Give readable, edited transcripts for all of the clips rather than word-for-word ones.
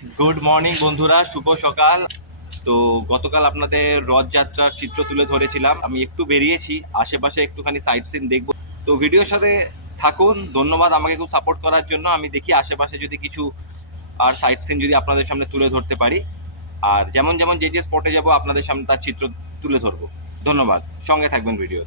Good morning বন্ধুরা, শুভ সকাল। তো গতকাল আপনাদের রথযাত্রার চিত্র তুলে ধরেছিলাম। আমি একটু বেরিয়েছি, আশেপাশে একটুখানি সাইট সিন দেখবো। তো ভিডিওর সাথে থাকুন। ধন্যবাদ আমাকে খুব সাপোর্ট করার জন্য। আমি দেখি আশেপাশে যদি কিছু আর সাইট সিন যদি আপনাদের সামনে তুলে ধরতে পারি, আর যেমন যেমন যে যে স্পটে যাব আপনাদের সামনে তার চিত্র তুলে ধরবো। ধন্যবাদ, সঙ্গে থাকবেন ভিডিও।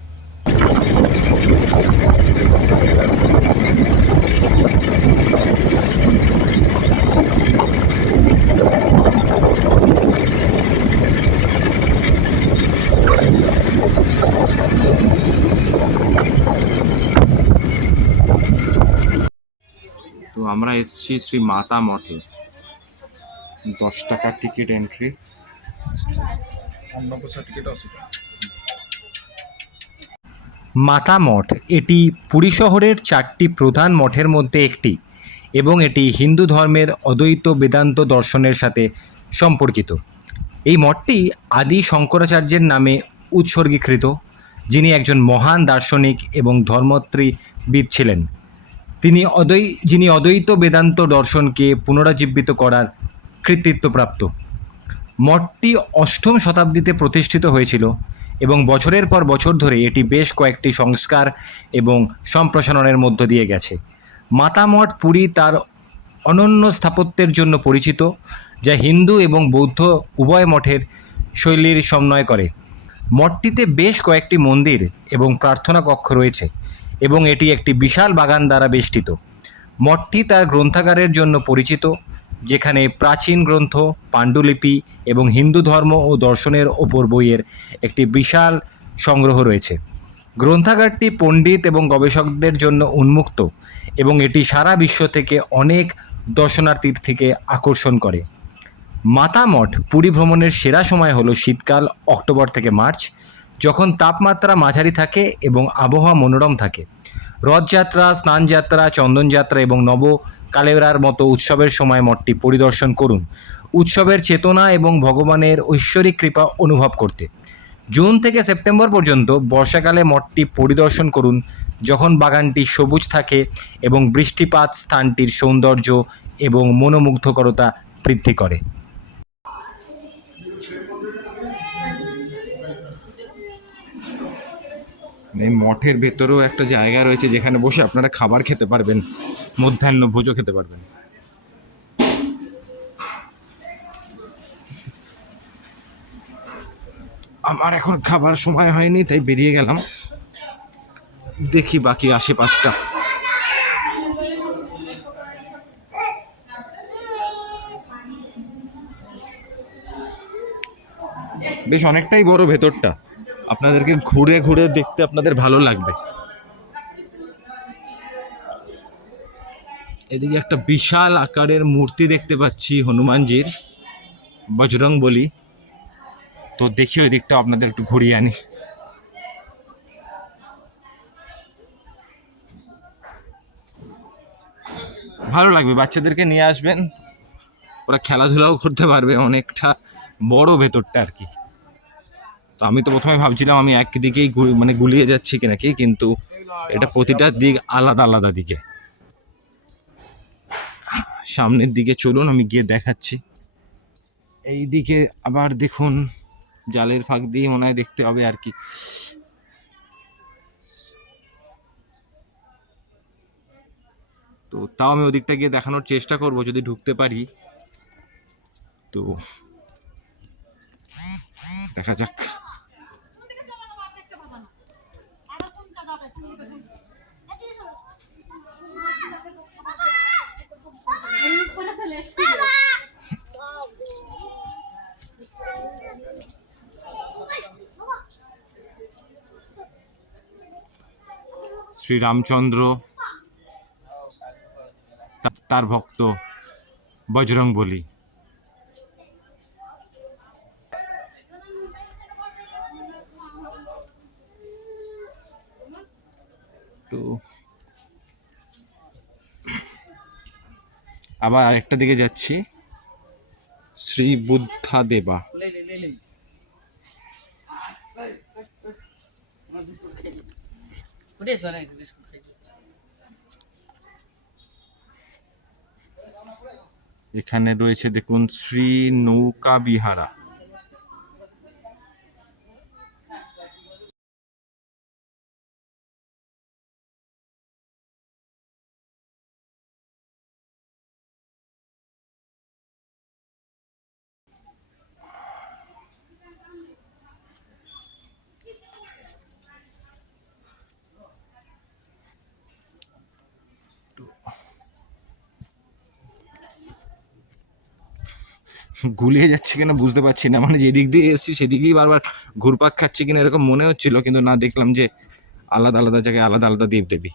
তো আমরা এসেছি শ্রী মাতা মঠে। 10 টাকার টিকিট এন্ট্রি। মাতা মঠ এটি পুরী শহরের 4টি প্রধান মঠের মধ্যে একটি এবং এটি হিন্দু ধর্মের অদ্বৈত বেদান্ত দর্শনের সাথে সম্পর্কিত। এই মঠটি আদি শঙ্করাচার্যের নামে উৎসর্গীকৃত, যিনি একজন মহান দার্শনিক এবং ধর্মত্রীবিদ ছিলেন। যিনি অদ্বৈত বেদান্ত দর্শনকে পুনরুজ্জীবিত করার কৃতিত্বপ্রাপ্ত। মঠটি 8ম শতাব্দীতে প্রতিষ্ঠিত হয়েছিল এবং বছরের পর বছর ধরে এটি বেশ কয়েকটি সংস্কার এবং সম্প্রসারণের মধ্য দিয়ে গেছে। মাতা মঠ পুরী তার অনন্য স্থাপত্যের জন্য পরিচিত, যা হিন্দু এবং বৌদ্ধ উভয় মঠের শৈলীর সমন্বয় করে। মঠটিতে বেশ কয়েকটি মন্দির এবং প্রার্থনা কক্ষ রয়েছে এবং এটি একটি বিশাল বাগান দ্বারা বেষ্টিত। মঠটি তার গ্রন্থাগারের জন্য পরিচিত, যেখানে প্রাচীন গ্রন্থ, পাণ্ডুলিপি এবং হিন্দু ধর্ম ও দর্শনের ওপর বইয়ের একটি বিশাল সংগ্রহ রয়েছে। গ্রন্থাগারটি পণ্ডিত এবং গবেষকদের জন্য উন্মুক্ত এবং এটি সারা বিশ্ব থেকে অনেক দর্শনার্থীকে আকর্ষণ করে। মাতা মঠ পুরী ভ্রমণের সেরা সময় হলো শীতকাল, অক্টোবর থেকে মার্চ, যখন তাপমাত্রা মাঝারি থাকে এবং আবহাওয়া মনোরম থাকে। রথযাত্রা, স্নানযাত্রা, চন্দনযাত্রা এবং নবকালেরার মতো উৎসবের সময় মঠটি পরিদর্শন করুন উৎসবের চেতনা এবং ভগবানের ঐশ্বরিক কৃপা অনুভব করতে। জুন থেকে সেপ্টেম্বর পর্যন্ত বর্ষাকালে মঠটি পরিদর্শন করুন, যখন বাগানটি সবুজ থাকে এবং বৃষ্টিপাত স্থানটির সৌন্দর্য এবং মনোমুগ্ধকরতা বৃদ্ধি করে। এই মঠের ভেতরেও একটা জায়গা রয়েছে যেখানে বসে আপনারা খাবার খেতে পারবেন, মধ্যাহ্ন ভোজও খেতে পারবেন। আমার এখন খাবার সময় হয়নি, তাই বেরিয়ে গেলাম। দেখি বাকি আশেপাশটা। বেশ অনেকটাই বড় ভেতরটা, আপনাদেরকে ঘুরে ঘুরে দেখতে আপনাদের ভালো লাগবে। এদিকে একটা বিশাল আকারের মূর্তি দেখতে পাচ্ছি হনুমানজির, বজরং বলি। তো দেখি ওই দিকটা আপনাদের একটু ঘুরিয়ে আনি। ভালো লাগবে, বাচ্চাদেরকে নিয়ে আসবেন, ওরা খেলাধুলাও করতে পারবে। অনেকটা বড় ভেতরটা আর কি। তো আমি তো প্রথমে ভাবছিলাম আমি একদিকেই মানে গুলিয়ে যাচ্ছি কি নাকি, কিন্তু এটা প্রতিটা দিক আলাদা আলাদা দিকে। সামনের দিকে চলুন, আমি গিয়ে দেখাচ্ছি। এই দিকে আবার দেখুন, জালের ফাঁক দিয়ে মনে হয় দেখতে হবে আর কি। তো তাও আমি ওদিকটা গিয়ে দেখানোর চেষ্টা করব যদি ঢুকতে পারি। তো দেখা যাক। শ্রীরামচন্দ্র, তার ভক্ত বজরং বলি। তো আবার আরেকটা দিকে যাচ্ছি, শ্রী বুদ্ধা দেবা। এখানে রয়েছে দেখুন শ্রী নৌকা বিহারা। গুলিয়ে যাচ্ছে কিনা বুঝতে পারছি না, মানে যেদিক দিয়ে এসেছি সেদিকেই বারবার ঘুরপাক খাচ্ছে কিনা এরকম মনে হচ্ছিল, কিন্তু না, দেখলাম যে আলাদা আলাদা জায়গায় আলাদা আলাদা দেব দেবী।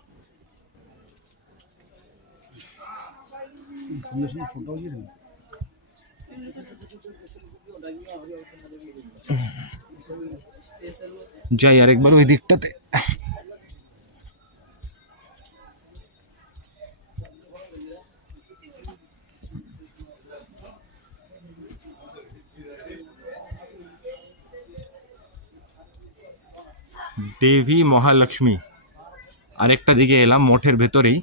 যাই আরেকবার ওই দিকটাতে। দেবী মহালক্ষ্মী আরেকটা দিকে এলাম মঠের ভেতরেই,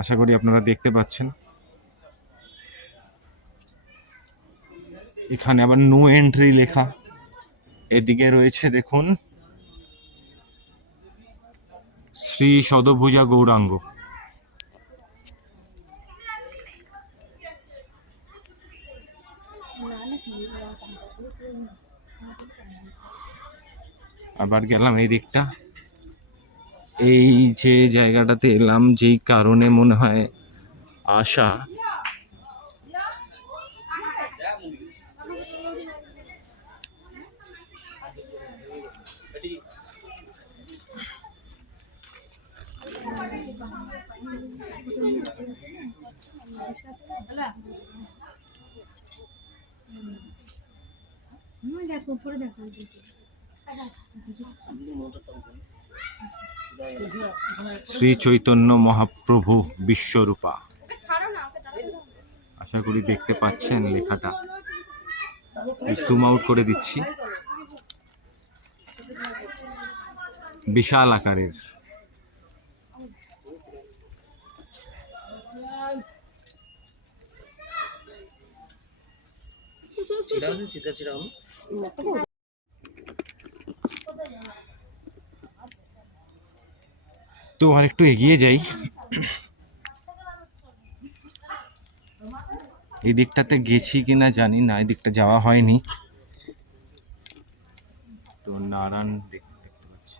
আশা করি আপনারা দেখতে পাচ্ছেন। এখানে আবার নো এন্ট্রি লেখা। এদিকে রয়েছে দেখুন শ্রী সদভুজা গৌরাঙ্গ। আবার গেলাম এই দিকটা, এই যে জায়গাটাতে এলাম যেই কারণে মনে হয় আশা, শ্রী চৈতন্য মহাপ্রভু বিশ্বরূপা। আশা করি দেখতে পাচ্ছেন লেখাটা, জুম আউট করে দিচ্ছি, বিশাল আকারের। তো আর একটু এগিয়ে যাই, এই দিকটাতে গেছি কিনা জানি না, এই দিকটা যাওয়া হয়নি। তো নারায়ণ দেখতে পাচ্ছি।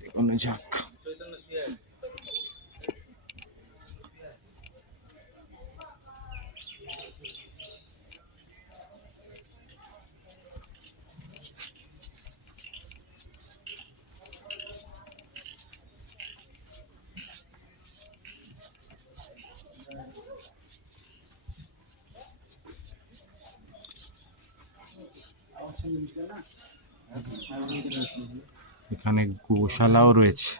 দেখুন যাক, এখানে গোশালাও রয়েছে।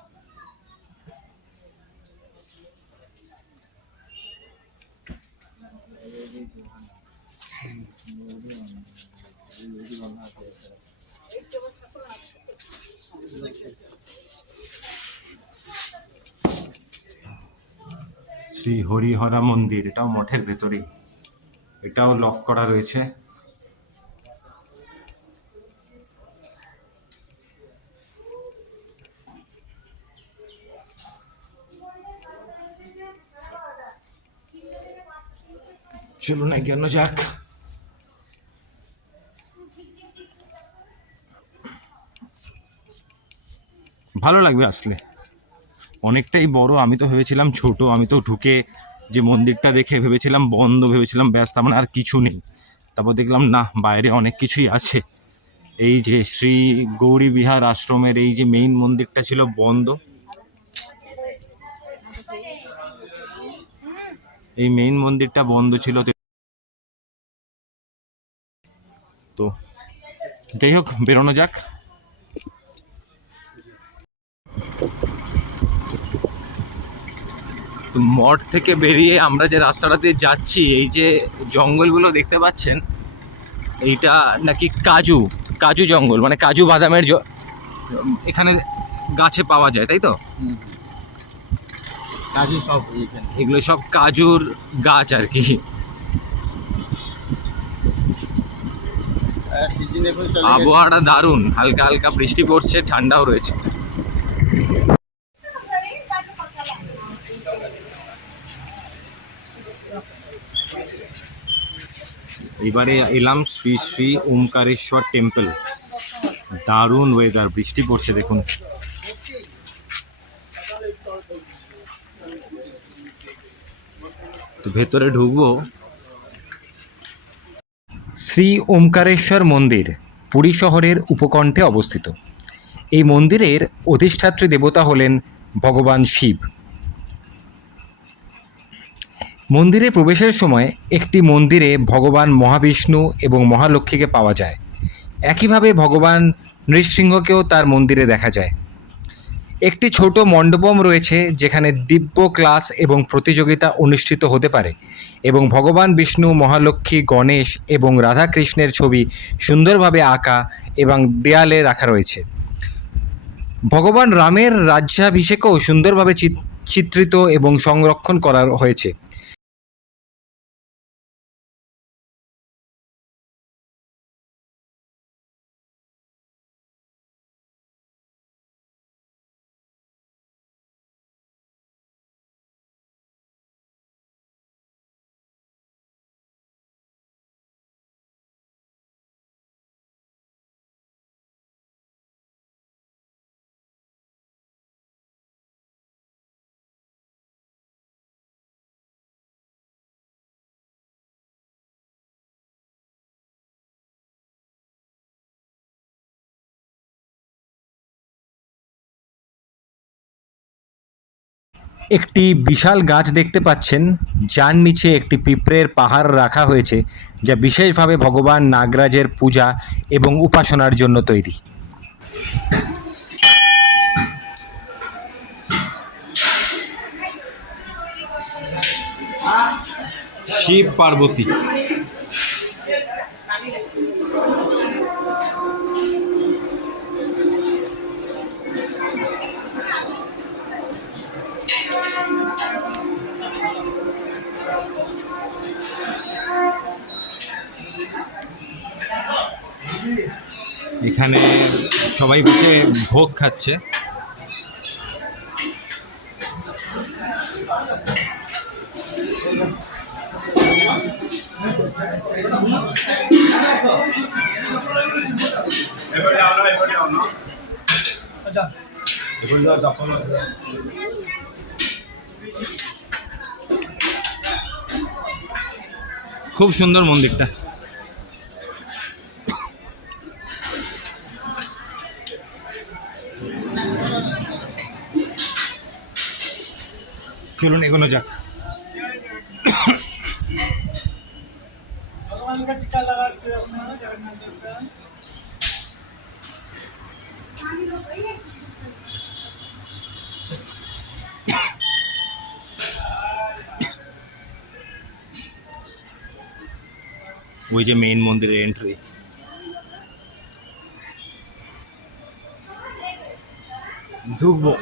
শ্রী হরিহরা মন্দির, এটাও মঠের ভেতরেই, এটাও লক করা রয়েছে। চলুন এগিয়ে যাক। ভালো লাগবে আসলে, অনেকটাই বড়। আমি তো ভেবেছিলাম ছোট, আমি তো ঢুকে যে মন্দিরটা দেখে ভেবেছিলাম বন্ধ, ভেবেছিলাম ব্যাস তার মানে আর কিছু নেই। তারপর দেখলাম না, বাইরে অনেক কিছুই আছে। এই যে শ্রী গৌরী বিহার আশ্রমের এই যে মেইন মন্দিরটা ছিল বন্ধ, এই মেইন মন্দিরটা বন্ধ ছিল। তো যাই হোক, বেরোনো যাক। তো মঠ থেকে বেরিয়ে আমরা যে রাস্তাটা দিয়ে যাচ্ছি, এই যে জঙ্গলগুলো দেখতে পাচ্ছেন, এইটা নাকি কাজু কাজু জঙ্গল, মানে কাজু বাদামের এখানে গাছে পাওয়া যায়, তাই তো? কাজু সব এইখানে। এগুলো সব কাজুর গাছ আর কি। সিজন এখন চলে গেছে। আবহাওয়াটা দারুণ, হালকা হালকা বৃষ্টি পড়ছে, ঠান্ডাও রয়েছে। এবারে এলাম শ্রী শ্রী ওমকারেশ্বর টেম্পল। দারুণ ওয়েদার, বৃষ্টি পড়ছে দেখুন। তো ভেতরে ঢুকবো। শ্রী ওমকারেশ্বর মন্দির পুরী শহরের উপকণ্ঠে অবস্থিত। এই মন্দিরের অধিষ্ঠাত্রী দেবতা হলেন ভগবান শিব। মন্দিরে প্রবেশের সময় একটি মন্দিরে ভগবান মহাবিষ্ণু এবং মহালক্ষ্মীকে পাওয়া যায়। একইভাবে ভগবান নৃসিংহকেও তার মন্দিরে দেখা যায়। একটি ছোট মণ্ডপম রয়েছে যেখানে দিব্য ক্লাস এবং প্রতিযোগিতা অনুষ্ঠিত হতে পারে, এবং ভগবান বিষ্ণু, মহালক্ষ্মী, গণেশ এবং রাধাকৃষ্ণের ছবি সুন্দরভাবে আঁকা এবং দেয়ালে রাখা রয়েছে। ভগবান রামের রাজ্যাভিষেকও সুন্দরভাবে চিত্রিত এবং সংরক্ষণ করা হয়েছে। একটি বিশাল গাছ দেখতে পাচ্ছেন, যার নিচে একটি পিঁপড়ের পাহাড় রাখা হয়েছে, যা বিশেষভাবে ভগবান নাগরাজের পূজা এবং উপাসনার জন্য তৈরি। শিব পার্বতী। এখানে সবাই বসে ভোগ খাচ্ছে। খুব সুন্দর মন্দিরটা। চলুন এগোনো যাক। ওই যে মেইন মন্দিরের এন্ট্রি। ঢুকবো।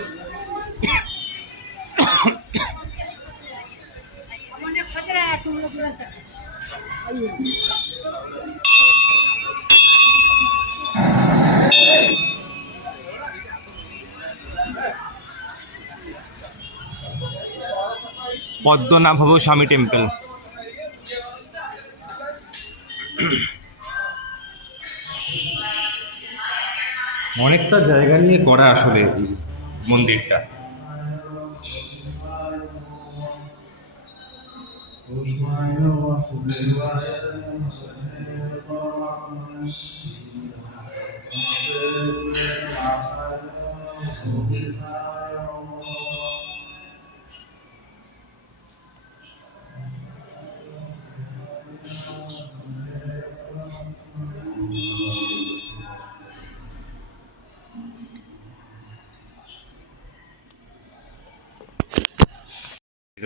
পদ্মনাভ স্বামী টেম্পল। অনেকটা জায়গা নিয়ে করা আসলে এই মন্দিরটা।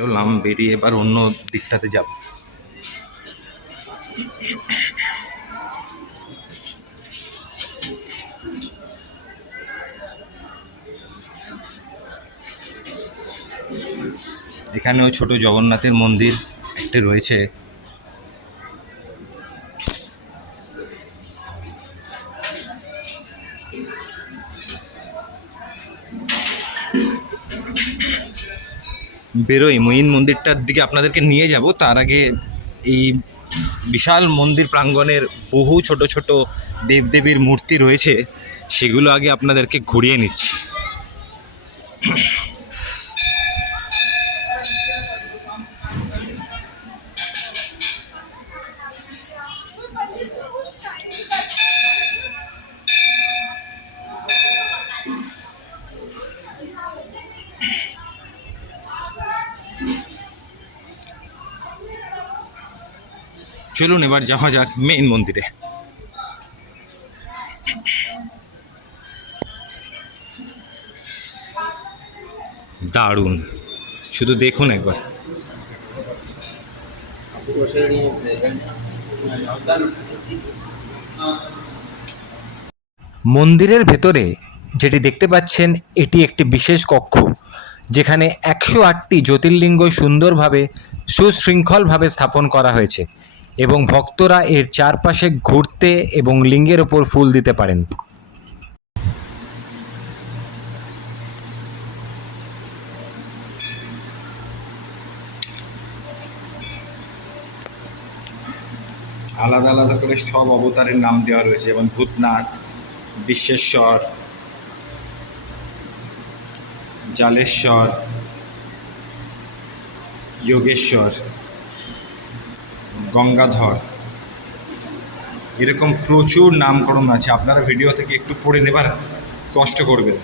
বেরোলাম, বেরিয়ে এবার অন্য দিকটাতে যাব। এখানেও ছোট জগন্নাথের মন্দির একটা রয়েছে। বেরোই, মঈন মন্দিরটার দিকে আপনাদেরকে নিয়ে যাব। তার আগে এই বিশাল মন্দির প্রাঙ্গণের বহু ছোট ছোট দেবদেবীর মূর্তি রয়েছে, সেগুলো আগে আপনাদেরকে ঘুরিয়ে নিচ্ছি। চলুন এবার যাওয়া যাক মেইন মন্দিরে। দারুণ, শুধু দেখুন একবার। মন্দিরের ভেতরে যেটি দেখতে পাচ্ছেন এটি একটি বিশেষ কক্ষ, যেখানে 108টি জ্যোতির্লিঙ্গ সুন্দরভাবে সুশৃঙ্খলভাবে স্থাপন করা হয়েছে এবং ভক্তরা এর চারপাশে ঘুরতে এবং লিঙ্গের ওপর ফুল দিতে পারেন। আলাদা আলাদা করে সব অবতারের নাম দেওয়া রয়েছে, যেমন ভূতনাথ, বিশ্বেশ্বর, জালেশ্বর, যোগেশ্বর, গঙ্গাধর, এরকম প্রচুর নামকরণ আছে। আপনারা ভিডিও থেকে একটু পড়ে নেবার কষ্ট করবেন।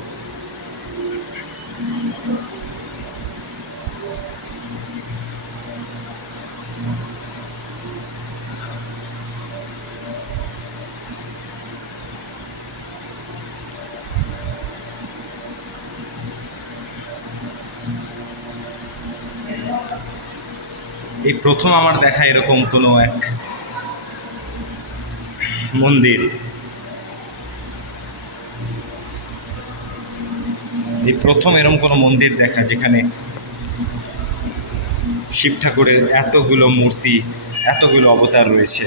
এই প্রথম আমার দেখা এরকম কোনো এক মন্দির। এই প্রথম এরকম কোনো মন্দির দেখা যেখানে শিব ঠাকুরের এতগুলো মূর্তি, এতগুলো অবতার রয়েছে।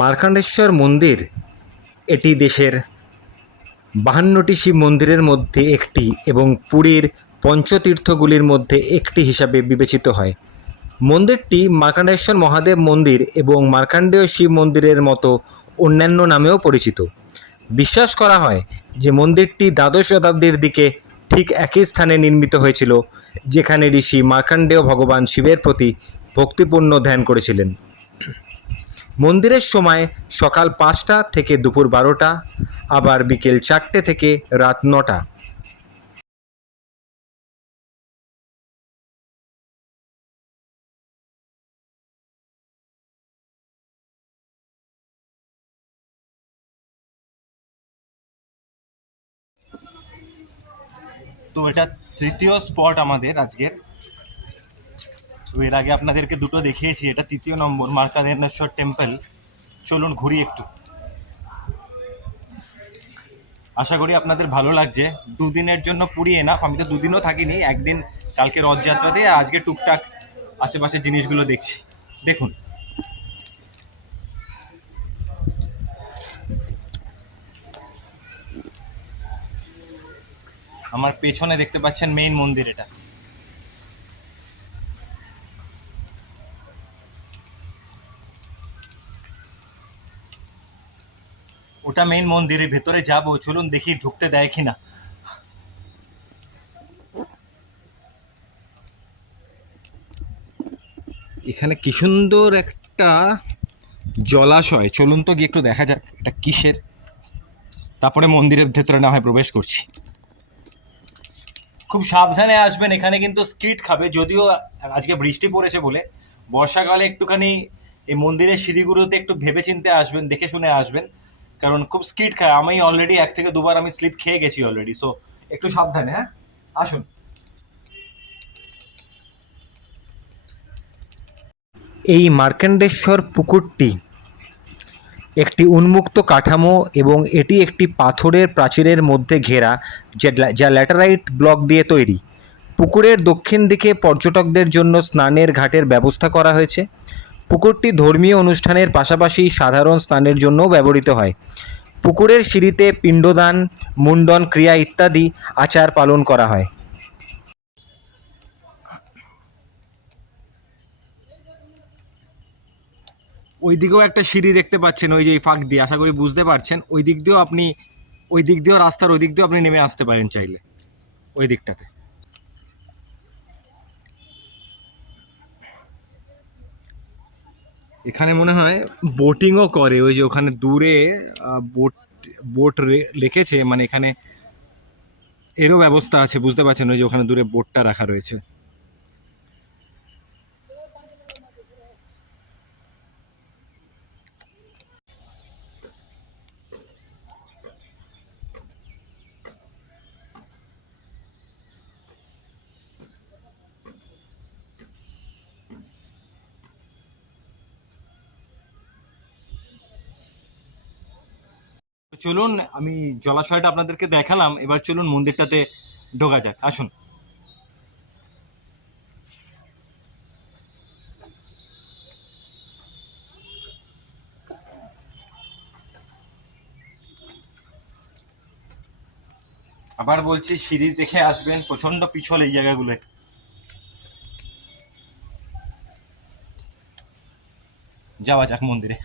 মার্কাণ্ডেশ্বর মন্দির এটি দেশের 52টি শিব মন্দিরের মধ্যে একটি এবং পুরীর পঞ্চতীর্থগুলির মধ্যে একটি হিসাবে বিবেচিত হয়। মন্দিরটি মার্কাণ্ডেশ্বর মহাদেব মন্দির এবং মার্কাণ্ডেয় শিব মন্দিরের মতো অন্যান্য নামেও পরিচিত। বিশ্বাস করা হয় যে মন্দিরটি দ্বাদশ শতাব্দীর দিকে ঠিক একই স্থানে নির্মিত হয়েছিল যেখানে ঋষি মার্কাণ্ডেয় ভগবান শিবের প্রতি ভক্তিপূর্ণ ধ্যান করেছিলেন। মন্দিরের সময় সকাল 5টা থেকে দুপুর 12টা, আবার বিকেল 4টে থেকে রাত 9টা। তো এটা তৃতীয় স্পট আমাদের আজকের। তো এর আগে আপনাদেরকে দুটো দেখিয়েছি, এটা তৃতীয় নম্বর মার্কাণ্ডেশ্বর টেম্পল। চলুন ঘুরি একটু। আশা করি আপনাদের ভালো লাগছে। দুদিনের জন্য পুরী এনাফ। আমি তো দুদিনও থাকিনি, একদিন কালকে রথযাত্রাতে, আর আজকে টুকটাক আশেপাশে জিনিসগুলো দেখছি। দেখুন, আমার পেছনে দেখতে পাচ্ছেন মেইন মন্দির। এটা ওটা মেইন মন্দিরের ভেতরে যাব, চলুন দেখি ঢুকতে দেয় কিনা। এখানে কি সুন্দর একটা জলাশয়, চলুন তো গিয়ে একটু দেখা যাক এটা কিসের, তারপরে মন্দিরের ভেতরে না হয় প্রবেশ করছি। খুব সাবধানে আসবেন, এখানে কিন্তু স্কিট খাবে, যদিও আজকে বৃষ্টি পড়েছে বলে। বর্ষাকালে একটুখানি এই মন্দিরের সিঁড়িগুলোতে একটু ভেবেচিন্তে আসবেন, দেখে শুনে আসবেন, কারণ খুব স্কিট খায়। আমি অলরেডি 1 থেকে 2 বার আমি স্লিপ খেয়ে গেছি অলরেডি, সো একটু সাবধানে। হ্যাঁ, আসুন। এই মার্কণ্ডেশ্বর পুকুরটি একটি উন্মুক্ত কাঠামো এবং এটি একটি পাথরের প্রাচীরের মধ্যে ঘেরা, যা ল্যাটেরাইট ব্লক দিয়ে তৈরি। পুকুরের দক্ষিণ দিকে পর্যটকদের জন্য স্নানের ঘাটের ব্যবস্থা করা হয়েছে। পুকুরটি ধর্মীয় অনুষ্ঠানের পাশাপাশি সাধারণ স্নানের জন্যও ব্যবহৃত হয়। পুকুরের সিঁড়িতে পিণ্ডদান, মুন্ডন ক্রিয়া ইত্যাদি আচার পালন করা হয়। ওই দিকেও একটা সিঁড়ি দেখতে পাচ্ছেন, ওই যে এই ফাঁক দিয়ে, আশা করি বুঝতে পারছেন। ওই দিক দিয়েও আপনি, ওই দিক দিয়েও রাস্তার ওই দিক দিয়েও আপনি নেমে আসতে পারেন চাইলে, ওই দিকটাতে। এখানে মনে হয় বোটিংও করে, ওই যে ওখানে দূরে বোট বোট রেখেছে, মানে এখানে এরও ব্যবস্থা আছে, বুঝতে পারছেন, ওই যে ওখানে দূরে বোটটা রাখা রয়েছে। চলুন, আমি জলাশয়টা আপনাদেরকে দেখালাম, এবার চলুন মন্দিরটাতে ঢোকা যাক, আসুন। আবার বলছি, সিঁড়ি দেখে আসবেন, প্রচন্ড পিছল এই জায়গাগুলোয়। যাওয়া যাক মন্দিরে।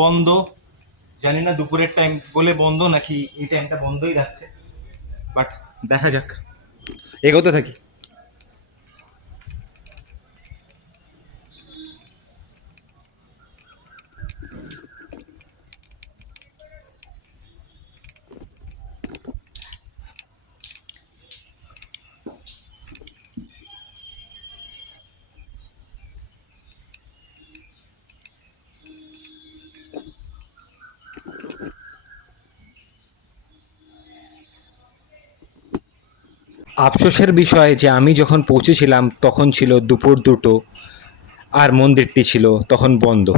বন্ধ, জানি না দুপুরের টাইম বলে বন্ধ নাকি এই টাইমটা বন্ধই রাখছে, বাট দেখা যাক, এগোতে থাকি। আফসোসের বিষয় যে আমি যখন পৌঁছেছিলাম তখন ছিল দুপুর 2টো, আর মন্দিরটি ছিল তখন বন্ধ।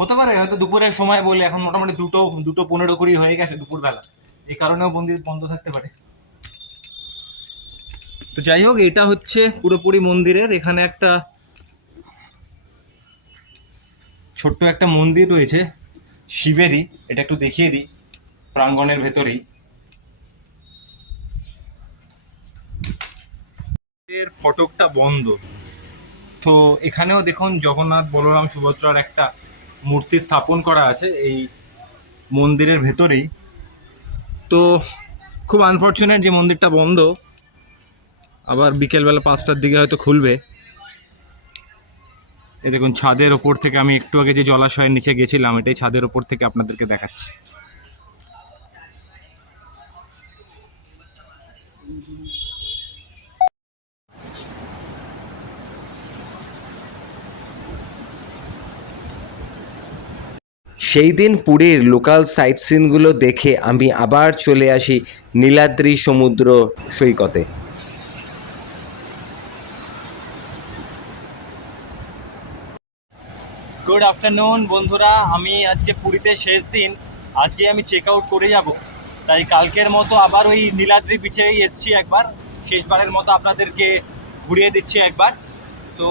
হতে পারে হয়তো দুপুরের সময় বলে, এখন মোটামুটি 2:15 হয়ে গেছে দুপুরবেলা, এই কারণেও মন্দির বন্ধ থাকতে পারে। তো যাই হোক, এটা হচ্ছে পুরোপুরি মন্দিরের, এখানে একটা ছোট্ট একটা মন্দির রয়েছে শিবেরই, এটা একটু দেখিয়ে দিই, প্রাঙ্গণের ভেতরেই। এর ফটকটা বন্ধ, তো এখানেও দেখুন জগন্নাথ, বলরাম, সুভদ্রার একটা মূর্তি স্থাপন করা আছে এই মন্দিরের ভেতরেই। তো খুব আনফর্চুনেট যে মন্দিরটা বন্ধ, আবার বিকেলবেলা 5টার দিকে হয়তো খুলবে। এই দেখুন, ছাদের ওপর থেকে, আমি একটু আগে যে জলাশয়ের নিচে গেছিলাম, এটাই ছাদের ওপর থেকে আপনাদেরকে দেখাচ্ছি। সেই দিন পুরীর লোকাল সাইট সিনগুলো দেখে আমি আবার চলে আসি নীলাদ্রি সমুদ্র সৈকতে। গুড আফটারনুন বন্ধুরা, আমি আজকে পুরীতে শেষ দিন, আজকে আমি চেক আউট করে যাব, তাই কালকের মতো আবার ওই নীলাদ্রি বিচেই এসছি একবার, শেষবারের মতো আপনাদেরকে ঘুরিয়ে দিচ্ছি একবার। তো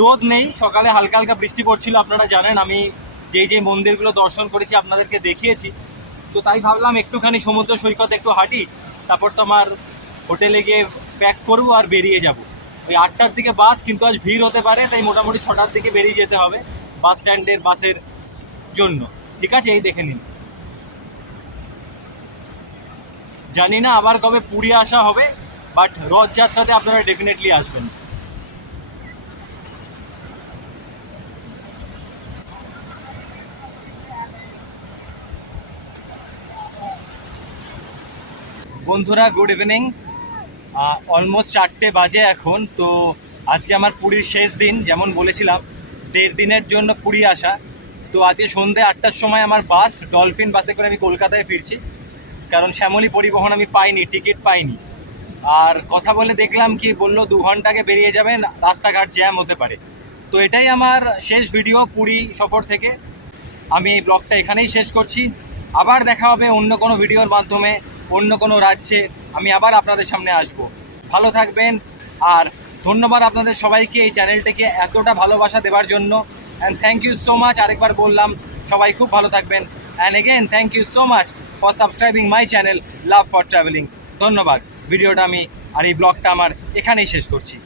রোদ নেই, সকালে হালকা হালকা বৃষ্টি পড়ছিল, আপনারা জানেন। আমি যেই যেই মন্দিরগুলো দর্শন করেছি আপনাদেরকে দেখিয়েছি। তো তো তাই ভাবলাম একটুখানি সমুদ্র সৈকত একটু হাঁটি, তারপর তোমার হোটেলে গিয়ে প্যাক করবো আর বেরিয়ে যাব। ওই 8টার দিকে বাস, কিন্তু আজ ভিড় হতে পারে, তাই মোটামুটি 6টার দিকে বেরিয়ে যেতে হবে বাস স্ট্যান্ডের বাসের জন্য। ঠিক আছে, এই দেখে নিন। জানি না আবার কবে পুরী আসা হবে, বাট রথযাত্রাতে আপনারা ডেফিনেটলি আসবেন। বন্ধুরা, গুড ইভিনিং। অলমোস্ট 4টে বাজে এখন। তো আজকে আমার পুরীর শেষ দিন, যেমন বলেছিলাম 1.5 দিনের জন্য পুরী আসা। তো আজকে সন্ধ্যে 8টার সময় আমার বাস, ডলফিন বাসে করে আমি কলকাতায় ফিরছি, কারণ শ্যামলী পরিবহন আমি পাইনি, টিকিট পাইনি। আর কথা বলে দেখলাম কি বললো 2 ঘন্টা আগে বেরিয়ে যাবেন, রাস্তাঘাট জ্যাম হতে পারে। তো এটাই আমার শেষ ভিডিও পুরী সফর থেকে। আমি এই ব্লগটা এখানেই শেষ করছি। আবার দেখা হবে অন্য কোনো ভিডিওর মাধ্যমে, অন্য কোনো রাজ্যে আমি আবার আপনাদের সামনে আসব। ভালো থাকবেন, আর ধন্যবাদ আপনাদের সবাইকে এই চ্যানেলটিকে এতটা ভালোবাসা দেওয়ার জন্য। And thank you so much, আরেকবার বললাম সবাই খুব ভালো থাকবেন। And again thank you so much for subscribing my channel love for travelling. ধন্যবাদ। ভিডিওটা আমি আর এই ব্লগটা আমার এখানেই শেষ করছি।